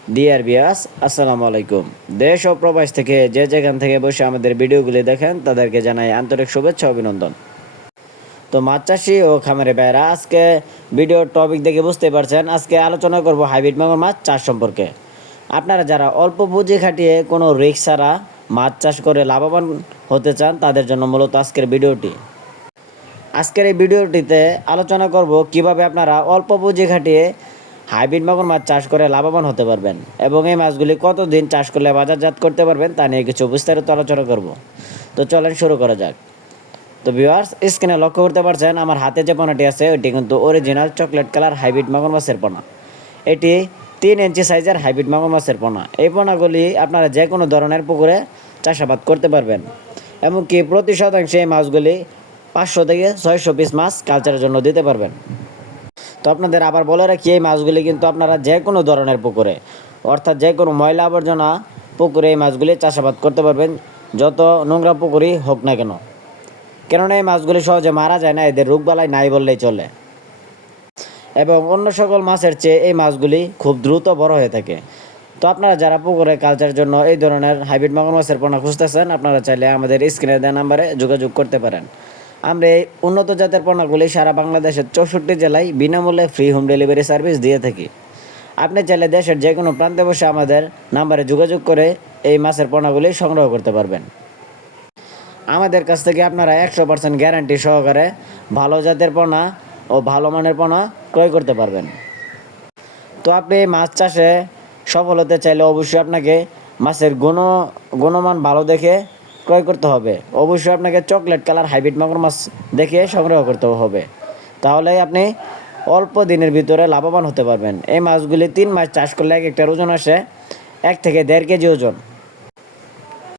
Dear viewers, আসসালামু আলাইকুম। দেশ ও প্রবাস থেকে যে যেখান থেকে বসে আমাদের ভিডিওগুলি দেখেন তাদেরকে জানাই আন্তরিক শুভেচ্ছা অভিনন্দন। তো মাছ চাষি ও খামারে ভাইরা, আজকে ভিডিওর টপিক দেখে বুঝতে পারছেন, আজকে আলোচনা করব হাইব্রিড মাগুর মাছ চাষ সম্পর্কে। আপনারা যারা অল্প পুঁজি খাটিয়ে কোনো রিস্ক ছাড়া মাছ চাষ করে লাভবান হতে চান তাদের জন্য মূলত আজকের ভিডিওটি। আজকের এই ভিডিওটিতে আলোচনা করব কিভাবে আপনারা অল্প পুঁজি খাটিয়ে হাইব্রিড মাগুর মাছ চাষ করে লাভবান হতে পারবেন এবং এই মাছগুলি কতদিন চাষ করলে বাজারজাত করতে পারবেন তা নিয়ে কিছু বিস্তারিত আলোচনা করব। তো চলেন শুরু করা যাক। তো ভিউয়ার্স, স্ক্রিনে লক্ষ্য করতে পারছেন আমার হাতে যে পোনাটি আছে ওইটি কিন্তু অরিজিনাল চকলেট কালার হাইব্রিড মাগুর মাছের পোনা। এটি 3 ইঞ্চি সাইজের হাইব্রিড মাগুর মাছের পোনা। এই পোনাগুলি আপনারা যে কোনো ধরনের পুকুরে চাষাবাদ করতে পারবেন। এমনকি প্রতি শতাংশে এই মাছগুলি 500 থেকে 600 পিস মাছ কালচারের জন্য দিতে পারবেন। তো আপনাদের আবার বলে রাখি, এই মাছগুলি কিন্তু আপনারা যে কোনো ধরনের পুকুরে, অর্থাৎ যে কোনো ময়লা আবর্জনা পুকুরে এই মাছগুলি চাষাবাদ করতে পারবেন, যত নোংরা পুকুরই হোক না কেন। কেননা এই মাছগুলি সহজে মারা যায় না, এদের রোগবালাই নাই বললেই চলে। এবং অন্য সকল মাছের চেয়ে এই মাছগুলি খুব দ্রুত বড় হয়ে থাকে। তো আপনারা যারা পুকুরে কালচারের জন্য এই ধরনের হাইব্রিড মাগুর মাছের পোনা খুঁজতেছেন, আপনারা চাইলে আমাদের স্ক্রিনে দেওয়া নাম্বারে যোগাযোগ করতে পারেন। আমরা এই উন্নত জাতের পোনাগুলি সারা বাংলাদেশের 64 জেলায় বিনামূল্যে ফ্রি হোম ডেলিভারি সার্ভিস দিয়ে থাকি। আপনি চাইলে দেশের যে কোনো প্রান্তে বসে আমাদের নাম্বারে যোগাযোগ করে এই মাছের পোনাগুলি সংগ্রহ করতে পারবেন। আমাদের কাছ থেকে আপনারা 100% গ্যারান্টি সহকারে ভালো জাতের পোনা ও ভালো মানের পোনা ক্রয় করতে পারবেন। তো আপনি মাছ চাষে সফল হতে চাইলে অবশ্যই আপনাকে মাছের গুণমান ভালো দেখে ক্রয় করতে হবে। অবশ্যই আপনাকে চকলেট কালার হাইব্রিড মাগুর মাছ দেখে সংগ্রহ করতে হবে, তাহলে আপনি অল্প দিনের ভিতরে লাভবান হতে পারবেন। এই মাছগুলি 3 মাস চাষ করলে এক একটার ওজন আসে 1 থেকে 1.5 কেজি ওজন।